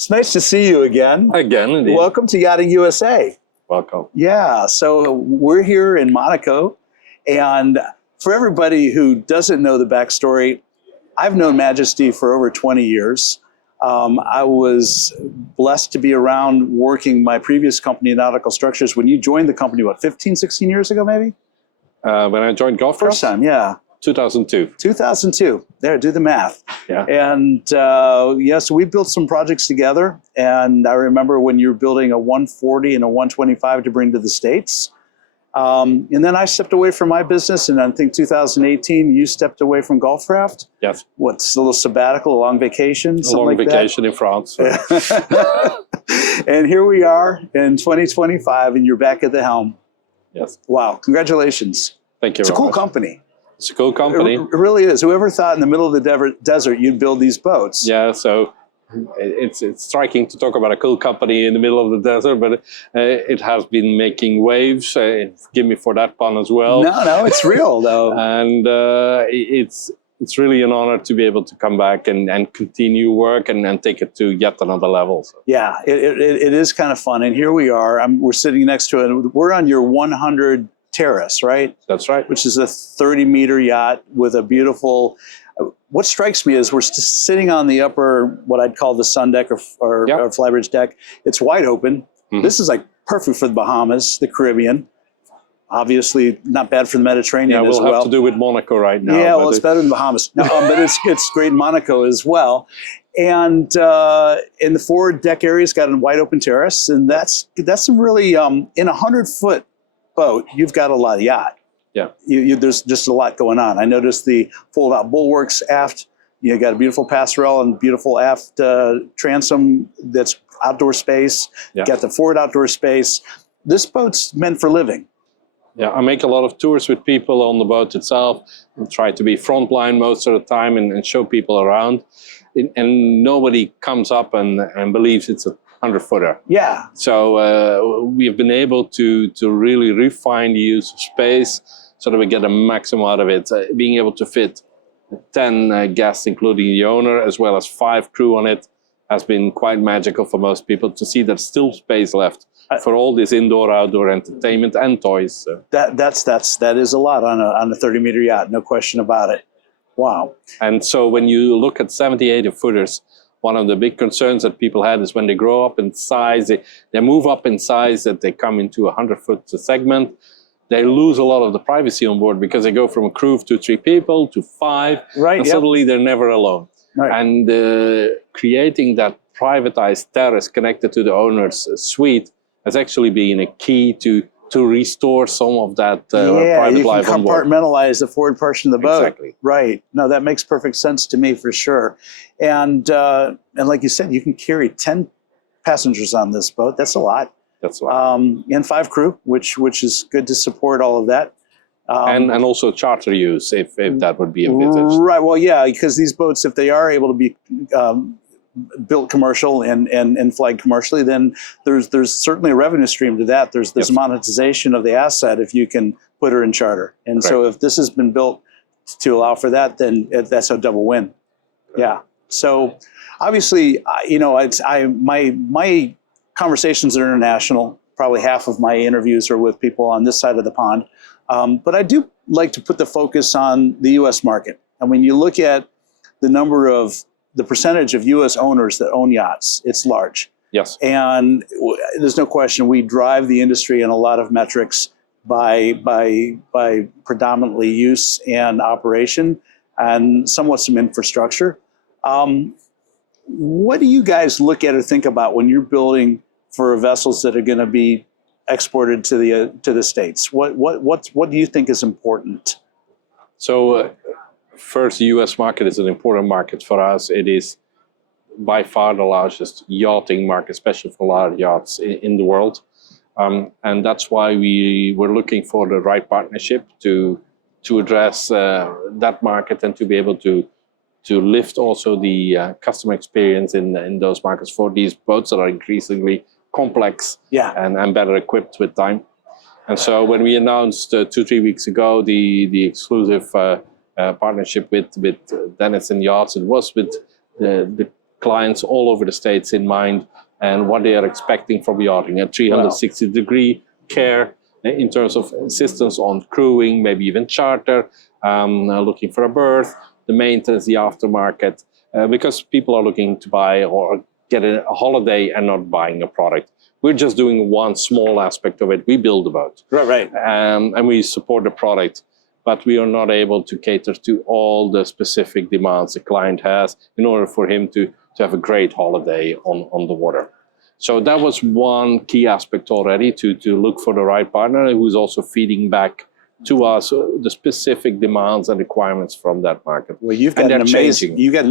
It's nice to see you again. Again, indeed. Welcome to Yachting USA. Welcome. Yeah, so we're here in Monaco, and for everybody who doesn't know the backstory, I've known Majesty for over 20 years. I was blessed to be around working my previous company, Nautical Structures, when you joined the company, what, 15, 16 years ago, maybe? When I joined Golf First time, yeah. 2002. 2002. There, do the math. Yeah. And so we built some projects together. And I remember when you were building a 140 and a 125 to bring to the States. And then I stepped away from my business. And I think 2018, you stepped away from Golfcraft. Yes. What's a little sabbatical, a long vacation? A long vacation in France. So. And here we are in 2025, and you're back at the helm. Yes. Wow. Congratulations. Thank you. It's a cool company. It's a cool company. It really is. Whoever thought in the middle of the desert you'd build these boats? Yeah, so it's striking to talk about a cool company in the middle of the desert, but it has been making waves. Forgive me for that pun as well. No, it's real though. And it's really an honor to be able to come back and continue work and take it to yet another level. So. Yeah, it is kind of fun. And here we are. We're sitting next to it. We're on your 100 Terrace, right? That's right. Which is a 30-meter yacht with a beautiful... What strikes me is we're sitting on the upper, what I'd call the sun deck or flybridge deck. It's wide open. Mm-hmm. This is like perfect for the Bahamas, the Caribbean. Obviously not bad for the Mediterranean as well. We'll have to do with Monaco right now. Yeah, well, it's better than the Bahamas. No, but it's great in Monaco as well. And in the forward deck area, it's got a wide open terrace. And that's some really, in a 100-foot boat, you've got a lot of yacht. Yeah. There's just a lot going on. I noticed the fold-out bulwarks aft. You got a beautiful passerelle and beautiful aft transom that's outdoor space. Yeah. Got the forward outdoor space. This boat's meant for living. Yeah, I make a lot of tours with people on the boat itself. I try to be frontline most of the time and show people around. And nobody comes up and believes it's a 100-footer. Yeah. So we've been able to really refine the use of space so that we get a maximum out of it. Being able to fit 10 guests, including the owner, as well as 5 crew on it, has been quite magical for most people to see there's still space left for all this indoor-outdoor entertainment and toys. So. That is a lot on a 30-meter yacht, no question about it. Wow. And so when you look at 78-footers, one of the big concerns that people had is when they grow up in size, they move up in size, that they come into a 100-foot segment, they lose a lot of the privacy on board because they go from a crew of 2-3 people to 5, and suddenly they're never alone. Right. And creating that privatized terrace connected to the owner's suite has actually been a key to restore some of that private life on board. Compartmentalize the forward portion of the boat. Exactly. Right. No, that makes perfect sense to me for sure. And like you said, you can carry 10 passengers on this boat. That's a lot. That's a lot. And 5 crew, which is good to support all of that. And also charter use, if that would be envisaged. Right. Well, yeah, because these boats, if they are able to be built commercial and flagged commercially, then there's certainly a revenue stream to that. There's monetization of the asset if you can put her in charter. And so if this has been built to allow for that, then that's a double win. Yeah. So obviously, my conversations are international. Probably half of my interviews are with people on this side of the pond. But I do like to put the focus on the U.S. market. I mean, you look at the percentage of U.S. owners that own yachts, it's large. Yes. And there's no question we drive the industry in a lot of metrics by predominantly use and operation and somewhat some infrastructure. What do you guys look at or think about when you're building for vessels that are going to be exported to the States? What do you think is important? So first, the U.S. market is an important market for us. It is by far the largest yachting market, especially for large yachts in the world. And that's why we were looking for the right partnership to address that market and to be able to lift also the customer experience in those markets for these boats that are increasingly complex and better equipped with time. And so when we announced 2-3 weeks ago the exclusive partnership with Denison Yachts, it was with the clients all over the States in mind and what they are expecting from yachting. A 360-degree care in terms of assistance on crewing, maybe even charter, looking for a berth, the maintenance, the aftermarket, because people are looking to buy or get a holiday and not buying a product. We're just doing one small aspect of it. We build the boat. Right. And we support the product, but we are not able to cater to all the specific demands the client has in order for him to have a great holiday on the water. So that was one key aspect already, to look for the right partner who's also feeding back to us the specific demands and requirements from that market. Well, you've got an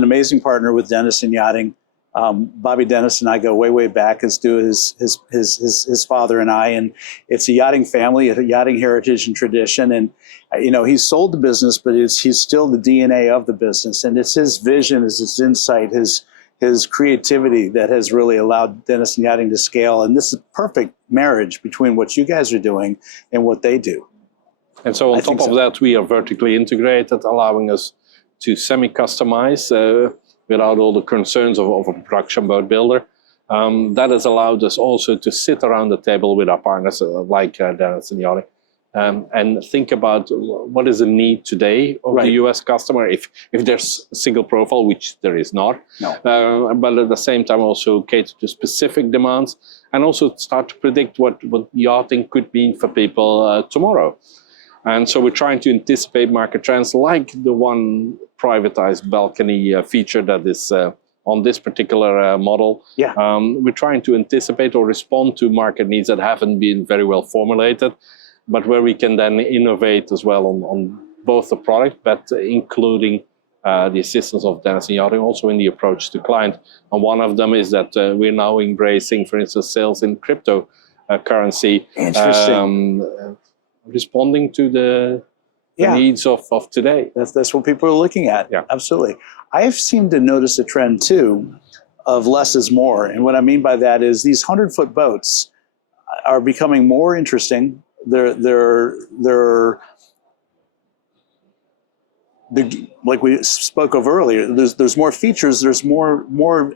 amazing partner with Denison Yachting. Bobby Dennis and I go way back, as do his father and I, and it's a yachting family, a yachting heritage and tradition. And he's sold the business, but he's still the DNA of the business, and it's his vision, it's his insight, his creativity that has really allowed Denison Yachting to scale. And this is a perfect marriage between what you guys are doing and what they do. And so on top of that, we are vertically integrated, allowing us to semi-customize without all the concerns of a production boat builder. That has allowed us also to sit around the table with our partners like Denison Yachting and think about what is the need today of the US customer, if there's a single profile, which there is not. No. But at the same time also cater to specific demands and also start to predict what yachting could mean for people tomorrow. And so we're trying to anticipate market trends like the one privatized balcony feature that is on this particular model. Yeah. We're trying to anticipate or respond to market needs that haven't been very well formulated, but where we can then innovate as well on both the product, but including the assistance of Denison Yachting also in the approach to client. And one of them is that we're now embracing, for instance, sales in cryptocurrency. Interesting. Responding to the needs of today. That's what people are looking at. Yeah, absolutely. I've seemed to notice a trend too of less is more. And what I mean by that is these 100-foot boats are becoming more interesting. They're like we spoke of earlier, there's more features, there's more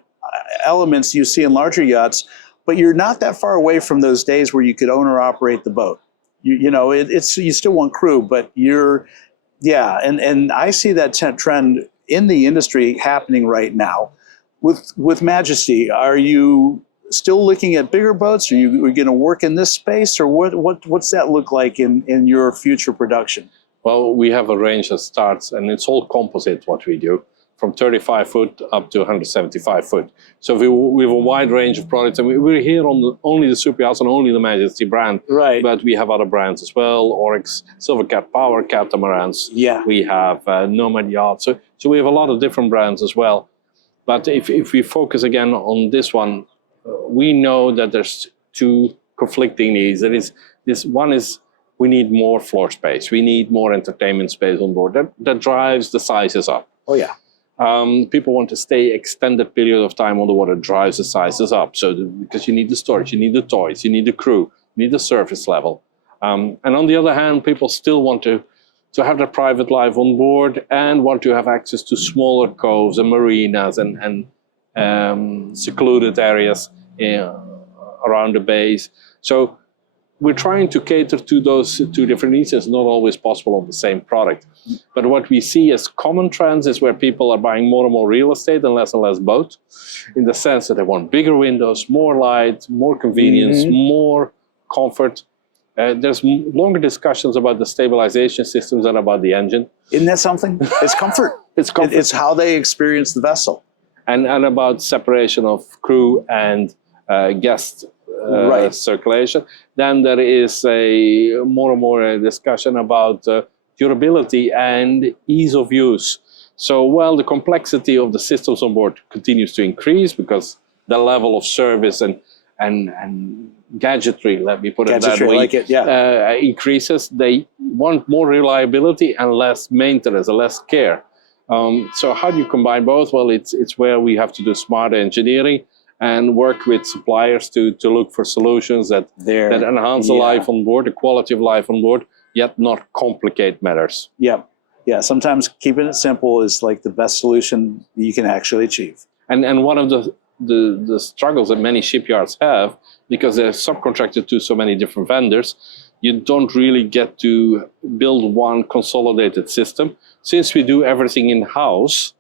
elements you see in larger yachts, but you're not that far away from those days where you could own or operate the boat. You still want crew, but and I see that trend in the industry happening right now. With Majesty, are you still looking at bigger boats? Are you going to work in this space, or what's that look like in your future production? Well, we have a range that starts, and it's all composite what we do, from 35 foot up to 175 foot. So we have a wide range of products, and we're here on only the Superyachts and only the Majesty brand. Right. But we have other brands as well: Oryx, Silvercat Power, Catamarans. Yeah. We have Nomad Yacht. So we have a lot of different brands as well. But if we focus again on this one, we know that there's two conflicting needs. There is this one is we need more floor space. We need more entertainment space on board. That drives the sizes up. Oh yeah. People want to stay extended period of time on the water, drives the sizes up. So because you need the storage, you need the toys, you need the crew, you need the service level. And on the other hand, people still want to have their private life on board and want to have access to smaller coves and marinas and secluded areas around the bays. So we're trying to cater to those two different needs. It's not always possible on the same product. But what we see as common trends is where people are buying more and more real estate and less boat, in the sense that they want bigger windows, more light, more convenience, more comfort. There's longer discussions about the stabilization systems than about the engine. Isn't that something? It's comfort. It's comfort. It's how they experience the vessel. And about separation of crew and guest circulation. Then there is a more and more discussion about durability and ease of use. So while the complexity of the systems on board continues to increase because the level of service and gadgetry, let me put it that way, increases, they want more reliability and less maintenance, less care. So how do you combine both? Well, it's where we have to do smart engineering and work with suppliers to look for solutions that enhance the life on board, the quality of life on board, yet not complicate matters. Yeah. Sometimes keeping it simple is like the best solution you can actually achieve. And one of the struggles that many shipyards have, because they're subcontracted to so many different vendors, you don't really get to build one consolidated system. Since we do everything in-house,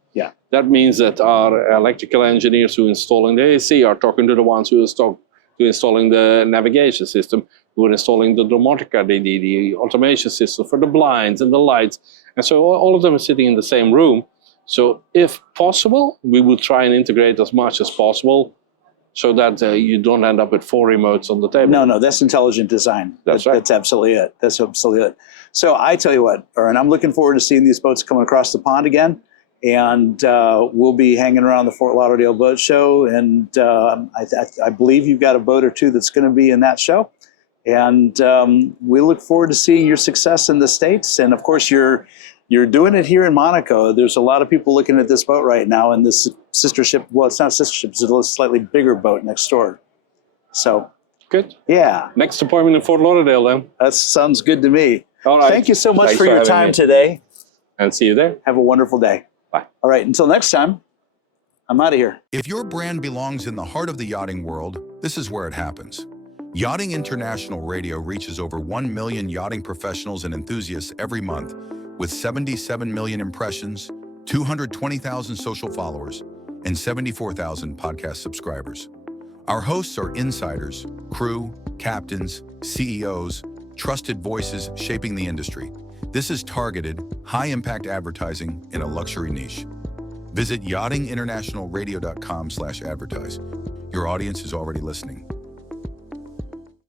that means that our electrical engineers who are installing the AC are talking to the ones who are installing the navigation system, who are installing the domotica, the automation system for the blinds and the lights. And so all of them are sitting in the same room. So if possible, we will try and integrate as much as possible so that you don't end up with 4 remotes on the table. No, that's intelligent design. That's right. That's absolutely it. That's absolutely it. So I tell you what, Erwin, I'm looking forward to seeing these boats coming across the pond again. And we'll be hanging around the Fort Lauderdale Boat Show. And I believe you've got a boat or two that's going to be in that show. And we look forward to seeing your success in the States. And of course, you're doing it here in Monaco. There's a lot of people looking at this boat right now, and this sister ship, well, it's not a sister ship, it's a slightly bigger boat next door. So, good. Yeah. Next appointment in Fort Lauderdale then. That sounds good to me. All right. Thank you so much Thanks for your having time me. today. And see you there. Have a wonderful day. Bye. All right, until next time, I'm out of here. If your brand belongs in the heart of the yachting world, this is where it happens. Yachting International Radio reaches over 1 million yachting professionals and enthusiasts every month, with 77 million impressions, 220,000 social followers, and 74,000 podcast subscribers. Our hosts are insiders, crew, captains, CEOs, trusted voices shaping the industry. This is targeted, high-impact advertising in a luxury niche. Visit yachtinginternationalradio.com/advertise. Your audience is already listening.